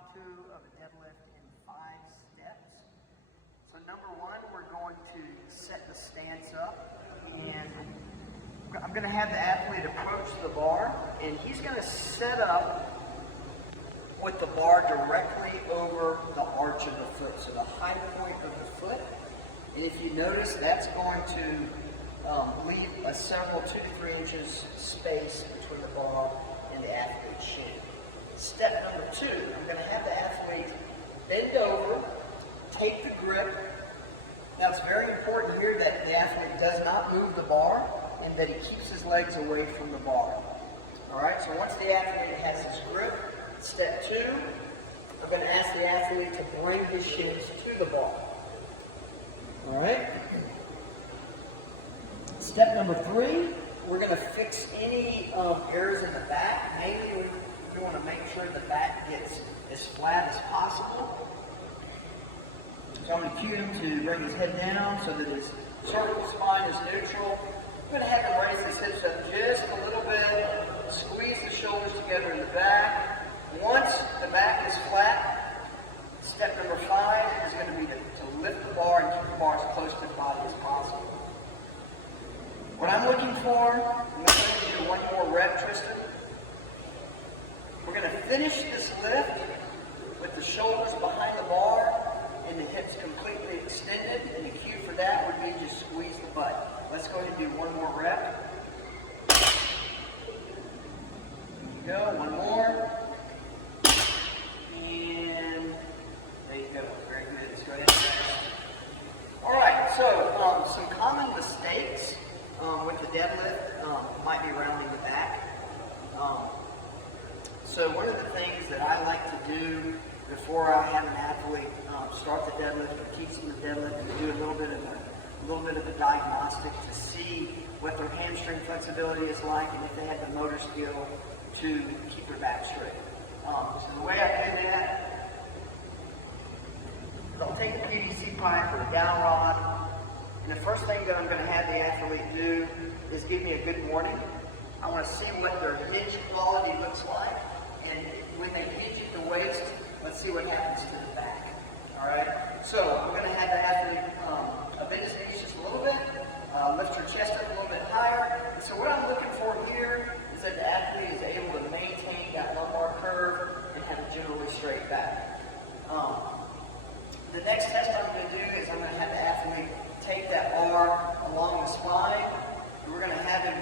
how-to of a deadlift in 5 steps. So number one, we're going to set the stance up, and I'm going to have the athlete approach the bar, and he's going to set up with the bar directly over the arch of the foot, so the high point of the foot. And if you notice, that's going to leave a several 2 to 3 inches space between the bar and the athlete's shin. Step number two, I'm going to have the athlete bend over, take the grip. Now it's very important here that the athlete does not move the bar and that he keeps his legs away from the bar. Alright, so once the athlete has his grip, step two, I'm going to ask the athlete to bring his shins to the bar. Alright? Step number three, we're going to fix any errors in the back. Mainly we want to make sure the back gets as flat as possible. So I'm going to cue him to bring his head down so that his cervical spine is neutral. I'm going to have him raise his hips up just a little bit, squeeze the shoulders together in the back. Once the back is flat, step number 5 is going to be to lift the bar and keep the bar as close to the body as possible. What I'm looking for, I'm going to do one more rep, Tristan. We're going to finish this lift with the shoulders behind the bar and the hips completely extended, and the cue for that would be just squeeze the butt. Let's go ahead and do one more rep. There you go, one more. And there you go, very good. Let's go ahead and rest. Alright, so some common mistakes with the deadlift might be rounding the back. So one of the things that I like to do before I have an athlete start the deadlift or teach them the deadlift is do a little bit of a diagnostic to see what their hamstring flexibility is like and if they have the motor skill to keep their back straight. So the way I do that is I'll take a PVC pipe or a dowel rod, and the first thing that I'm going to have the athlete do is give me a good morning. I want to see what their hinge quality looks like, and when they hinge at the waist, let's see what happens to the back. Alright, so I'm going to have the athlete bend his knees just a little bit, lift your chest up a little bit higher. And so what I'm looking for here is that the athlete is able to maintain that lumbar curve and have a generally straight back. The next test I'm going to do is I'm going to have the athlete take that bar along the spine, and we're going to have him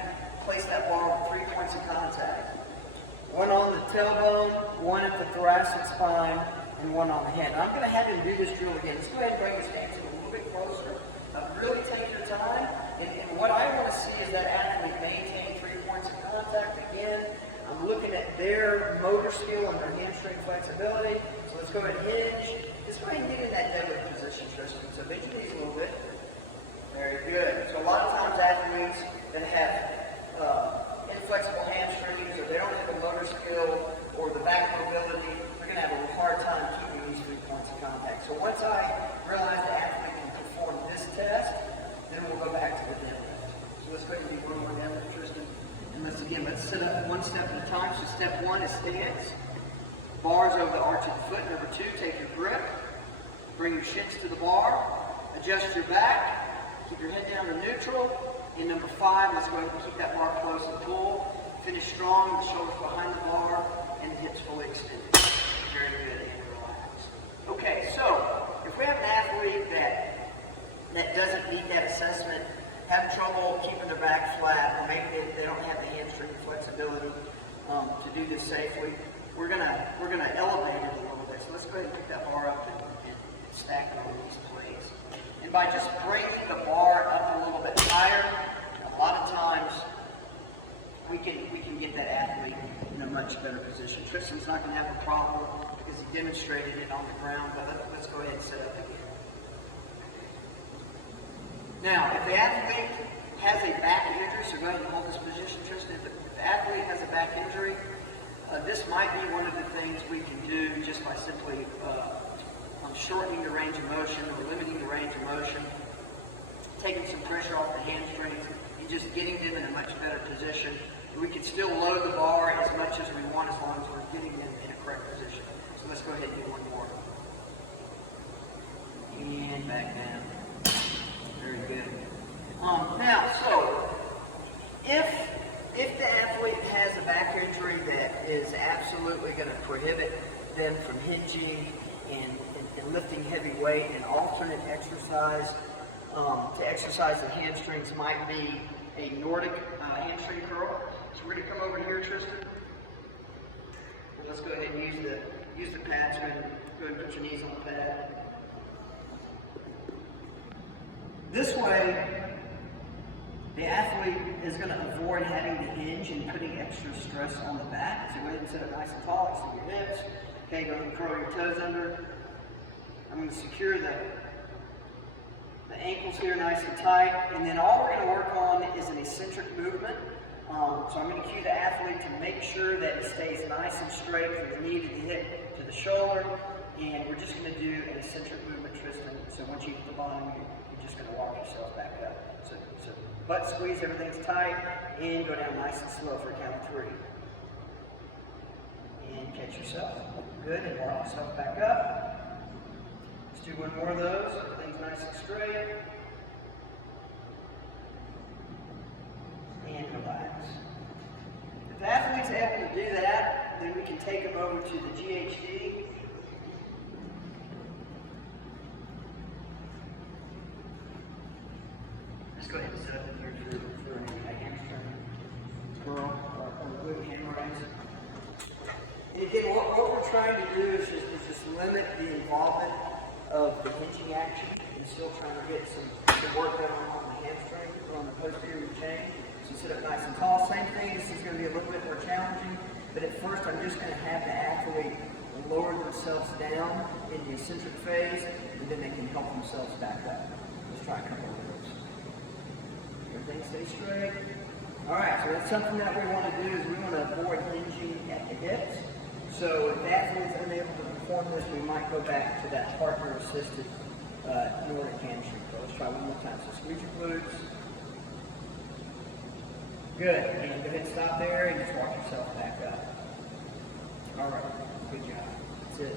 place that bar with 3 points of contact. One on the tailbone, one at the thoracic spine, and one on the head. Now I'm going to have him do this drill again. Let's go ahead and bring his hands in a little bit closer. Really take your time. And what I want to see is that athlete maintain 3 points of contact again. I'm looking at their motor skill and their hamstring flexibility. So let's go ahead and hinge. Just go ahead and get in that deadlift position, Tristan. So bend your knees a little bit. Very good. So a lot of times athletes that have inflexible hamstrings, or they don't have the motor skill or the back mobility, they're going to have a hard time keeping these 3 points of contact. So once I realize the athlete can perform this test, then we'll go back to the deadlift. So let's go ahead and do one more deadlift, Tristan. And let's sit up one step at a time. So step 1 is stance. Bars over the arch of the foot. Number 2, take your grip. Bring your shins to the bar. Adjust your back. Keep your head down to neutral. And number 5, let's go ahead and keep that bar close and pull. Finish strong, the shoulders behind the bar, and the hips fully extended. Very good, and relax. Okay, so if we have an athlete that doesn't meet that assessment, have trouble keeping their back flat, or maybe they don't have the hamstring flexibility to do this safely, we're gonna elevate it a little bit. So let's go ahead and pick that bar up and stack it on these plates. And by just bringing the bar up a little bit higher, a lot of times we can get that athlete in a much better position. Tristan's not going to have a problem because he demonstrated it on the ground, but let's go ahead and set up again. Now, if the athlete has a back injury, so go ahead and hold this position, Tristan. If the athlete has a back injury, this might be one of the things we can do just by simply shortening the range of motion or limiting the range of motion, taking some pressure off the hamstrings, and just getting them in a much better position. We can still load the bar as much as we want as long as we're getting them in a correct position. So let's go ahead and absolutely going to prohibit them from hinging and lifting heavy weight. An alternate exercise to exercise the hamstrings might be a Nordic hamstring curl. So we're going to come over here, Tristan. Let's go ahead and use the pads. Go ahead and put your knees on the pad. This way, the athlete is going to avoid having to hinge and putting extra stress on the back. So go ahead and sit up nice and tall, extend your hips. Okay, go ahead and curl your toes under. I'm going to secure the ankles here nice and tight. And then all we're going to work on is an eccentric movement. So I'm going to cue the athlete to make sure that it stays nice and straight from the knee to the hip to the shoulder. And we're just going to do an eccentric movement, Tristan. So once you hit the bottom, you're just going to walk yourself back up. So butt squeeze, everything's tight, and go down nice and slow for a count of 3. And catch yourself. Good, and walk yourself back up. Let's do one more of those. Everything's nice and straight. And relax. If the athlete's able to do that, then we can take them over to the GHD. Let's go ahead and set up here for a hamstring curl or glute hammer raise. And again, what we're trying to do is just limit the involvement of the hinging action and still trying to get some work done on the hamstring or on the posterior chain. So sit up nice and tall. Same thing, this is going to be a little bit more challenging, but at first I'm just going to have the athlete lower themselves down in the eccentric phase, and then they can help themselves back up. Let's try a couple of those. Everything stays straight. Alright, so that's something that we want to do is we want to avoid hinging at the hips. So if the athlete's unable to perform this, we might go back to that partner-assisted Nordic hamstring. So let's try one more time. So squeeze your glutes. Good. And go ahead and stop there and just walk yourself back up. Alright, good job. That's it.